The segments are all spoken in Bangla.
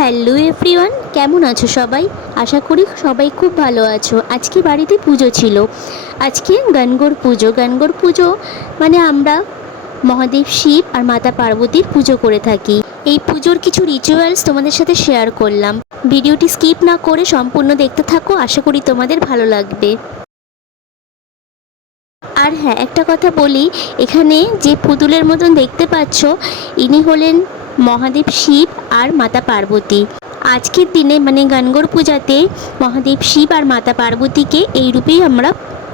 হ্যালো এভরিওয়ান, কেমন আছো সবাই? আশা করি সবাই খুব ভালো আছো। আজকে বাড়িতে পুজো ছিল। আজকে গানগড় পুজো মানে আমরা মহাদেব শিব আর মাতা পার্বতীর পুজো করে থাকি। এই পুজোর কিছু রিচুয়ালস তোমাদের সাথে শেয়ার করলাম। ভিডিওটি স্কিপ না করে সম্পূর্ণ দেখতে থাকো, আশা করি তোমাদের ভালো লাগবে। আর হ্যাঁ, একটা কথা বলি, এখানে যে পুতুলের মতন দেখতে পাচ্ছ ইনি হলেন মহাদেব শিব আর মাতা পার্বতী। আজকের দিনে মানে গানগড় পূজাতে মহাদেব শিব আর মাতা পার্বতীকে এই রূপেই আমরা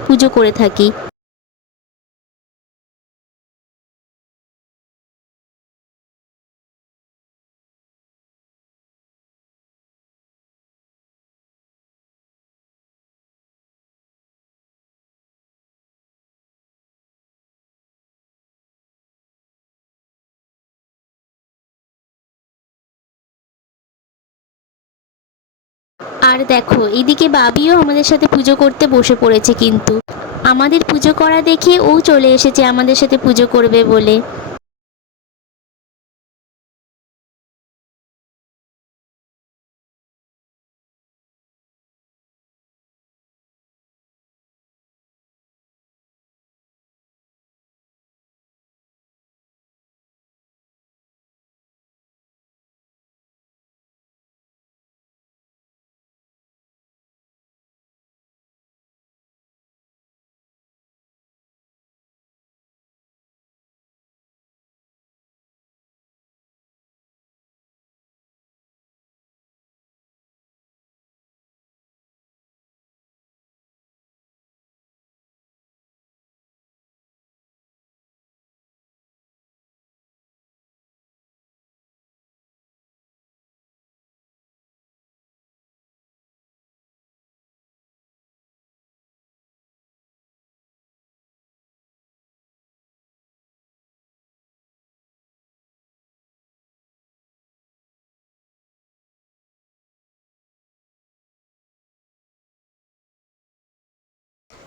পুজো করে থাকি। আর দেখো, এইদিকে বাবিও আমাদের সাথে পুজো করতে বসে পড়েছে, কিন্তু আমাদের পুজো করা দেখে ও চলে এসেছে আমাদের সাথে পুজো করবে বলে।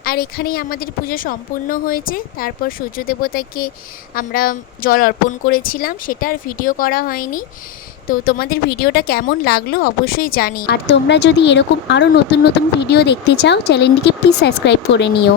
আর এখানেই আমাদের পুজো সম্পূর্ণ হয়েছে। তারপর সূর্য দেবতাকে আমরা জল অর্পণ করেছিলাম, সেটার ভিডিও করা হয়নি। তো তোমাদের ভিডিওটা কেমন লাগলো অবশ্যই জানি। আর তোমরা যদি এরকম আরও নতুন নতুন ভিডিও দেখতে চাও, চ্যানেলটিকে প্লিজ সাবস্ক্রাইব করে নিও।